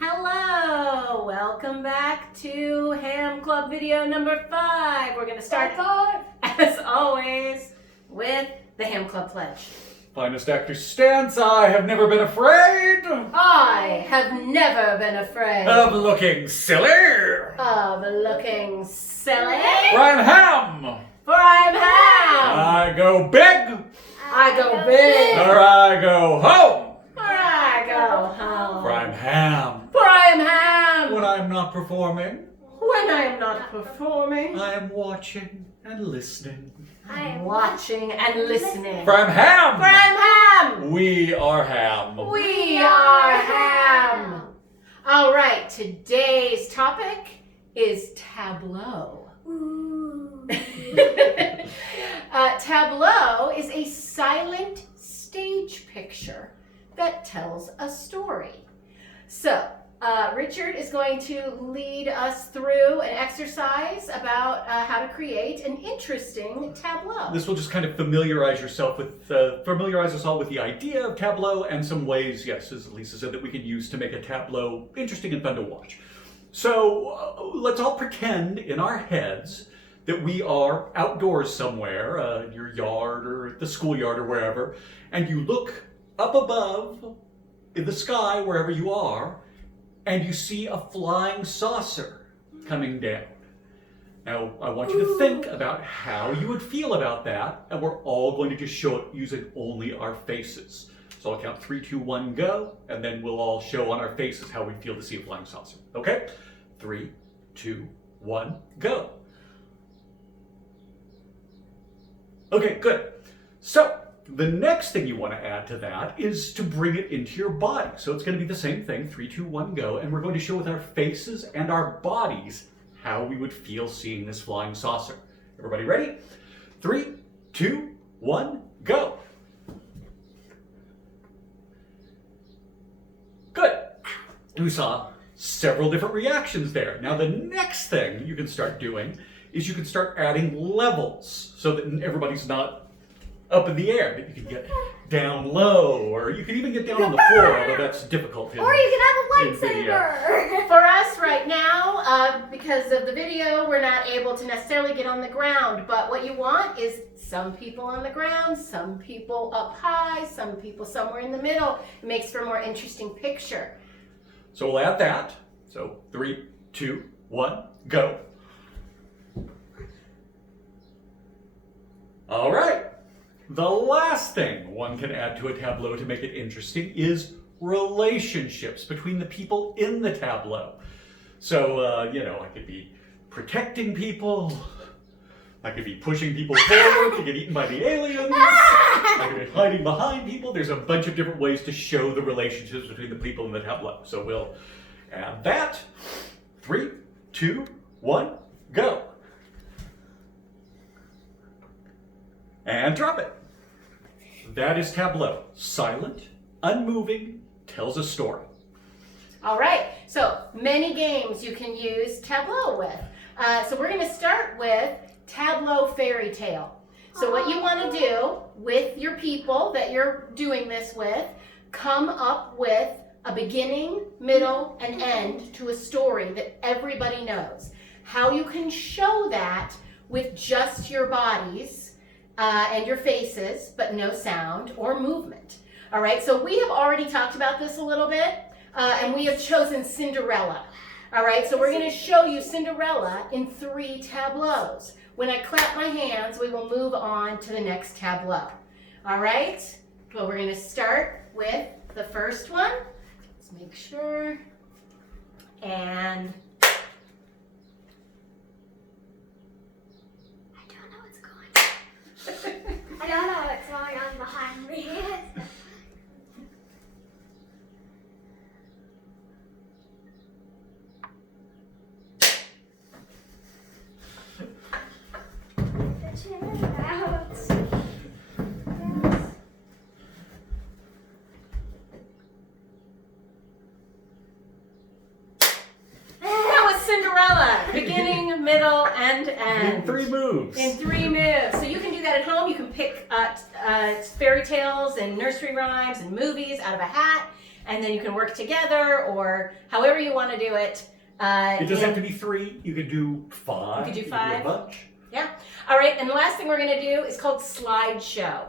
Hello! Welcome back to Ham Club video number 5. We're going to start, as always, with the Ham Club Pledge. Finest actor stance, I have never been afraid. I have never been afraid Of looking silly. of looking silly. For I'm ham. For I'm ham. I go big. I go big. Or I go home. For I go home. For I'm ham. For I am ham. When I'm not performing, When I am not performing, I am watching and listening. I am watching and listening. For I'm ham. For I'm ham. We are ham. We are ham. All right, today's topic is Tableau. Tableau is a silent stage picture that tells a story. So, Richard is going to lead us through an exercise about how to create an interesting tableau. This will just kind of familiarize us all with the idea of Tableau and some ways, yes, as Lisa said, that we can use to make a Tableau interesting and fun to watch. So let's all pretend in our heads that we are outdoors somewhere, in your yard or at the schoolyard or wherever, and you look up above in the sky, wherever you are, and you see a flying saucer coming down. Now, I want you to think about how you would feel about that, and we're all going to just show it using only our faces. So I'll count 3, 2, 1, go, and then we'll all show on our faces how we feel to see a flying saucer. Okay? 3, 2, 1, go. Okay, good. So, the next thing you want to add to that is to bring it into your body. So it's going to be the same thing, 3, 2, 1, go, and we're going to show with our faces and our bodies how we would feel seeing this flying saucer. Everybody ready? 3, 2, 1, go. Good. We saw several different reactions there. Now the next thing you can start doing is you can start adding levels so that everybody's not up in the air, that you can get down low, or you can even get down on the floor, although that's difficult. Or you can have a lightsaber. For us right now, because of the video, we're not able to necessarily get on the ground, but what you want is some people on the ground, some people up high, some people somewhere in the middle. It makes for a more interesting picture. So we'll add that. So 3, 2, 1, go. All right. The last thing one can add to a tableau to make it interesting is relationships between the people in the tableau. So, I could be protecting people. I could be pushing people forward to get eaten by the aliens. I could be hiding behind people. There's a bunch of different ways to show the relationships between the people in the tableau. So we'll add that. 3, 2, 1, go. And drop it. That is Tableau. Silent, unmoving, tells a story. All right, so many games you can use Tableau with. So we're going to start with Tableau Fairy Tale. So what you want to do with your people that you're doing this with, come up with a beginning, middle, and end to a story that everybody knows. How you can show that with just your bodies and your faces, but no sound or movement. All right, so we have already talked about this a little bit, and we have chosen Cinderella. All right, so we're going to show you Cinderella in 3 tableaus. When I clap my hands, we will move on to the next tableau. All right, well, we're going to start with the first one. Let's make sure. And I don't know what's going on behind me. that was Cinderella, beginning, middle, and end. In 3 moves. In 3 moves. So you can do that at home. You can pick fairy tales and nursery rhymes and movies out of a hat, and then you can work together or however you want to do it. It doesn't have to be 3. You could do 5. You could do a 5. bunch. Yeah. All right. And the last thing we're going to do is called slideshow.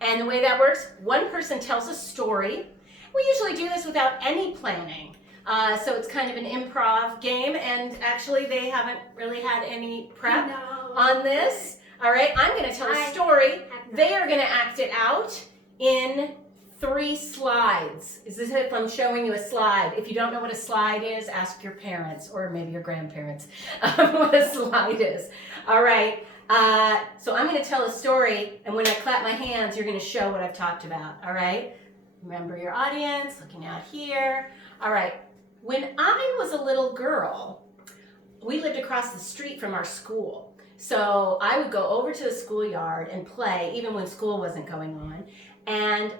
And the way that works, one person tells a story. We usually do this without any planning. So it's kind of an improv game. And actually, they haven't really had any prep on this. All right. I'm going to tell a story. They are going to act it out in 3 slides. Is this if I'm showing you a slide? If you don't know what a slide is, ask your parents or maybe your grandparents what a slide is. All right. So I'm going to tell a story, and when I clap my hands, you're going to show what I've talked about. All right. Remember your audience, looking out here. All right. When I was a little girl, we lived across the street from our school. So I would go over to the schoolyard and play even when school wasn't going on. And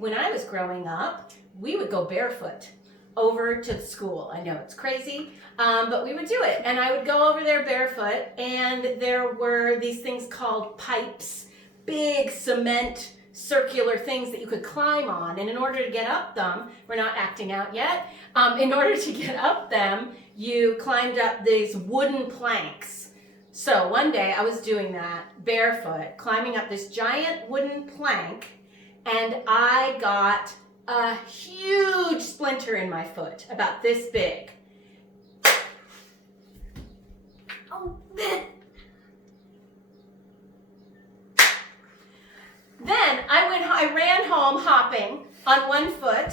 when I was growing up, we would go barefoot over to the school. I know it's crazy, but we would do it. And I would go over there barefoot, and there were these things called pipes, big cement circular things that you could climb on. And in order to get up them, we're not acting out yet, in order to get up them, you climbed up these wooden planks. So one day I was doing that barefoot, climbing up this giant wooden plank, and I got a huge splinter in my foot, about this big. Oh. Then I ran home hopping on one foot,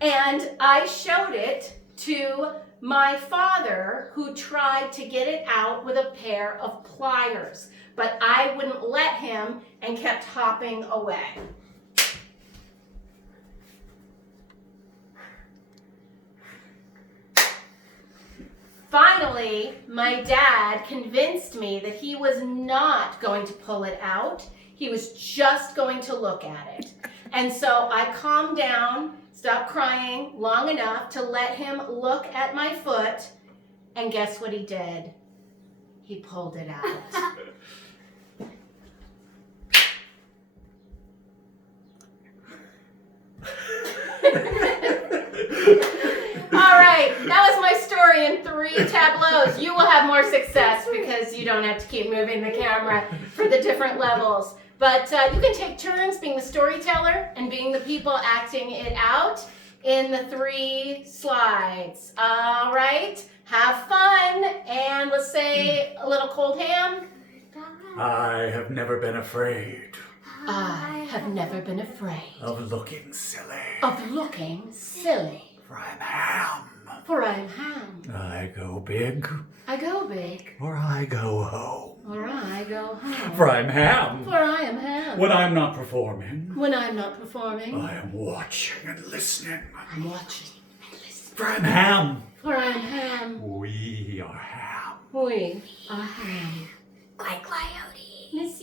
and I showed it to my father, who tried to get it out with a pair of pliers, but I wouldn't let him and kept hopping away. Finally, my dad convinced me that he was not going to pull it out. He was just going to look at it. And so I calmed down, stopped crying long enough to let him look at my foot. And guess what he did? He pulled it out. All right, that was my story in 3 tableaus. You will have more success because you don't have to keep moving the camera for the different levels. But you can take turns being the storyteller and being the people acting it out in the 3 slides. All right, have fun, and let's say a little cold ham. I have never been afraid I have never been afraid of looking silly. of looking silly. For I'm ham. For I am ham. I go big, I go big, or I go home. or I go home. For I'm ham. For I am ham. When I'm not performing, When I'm not performing, I am watching and listening. I'm watching and listening. For I'm ham. For I am ham. We are ham. We are ham. Like coyote. Miss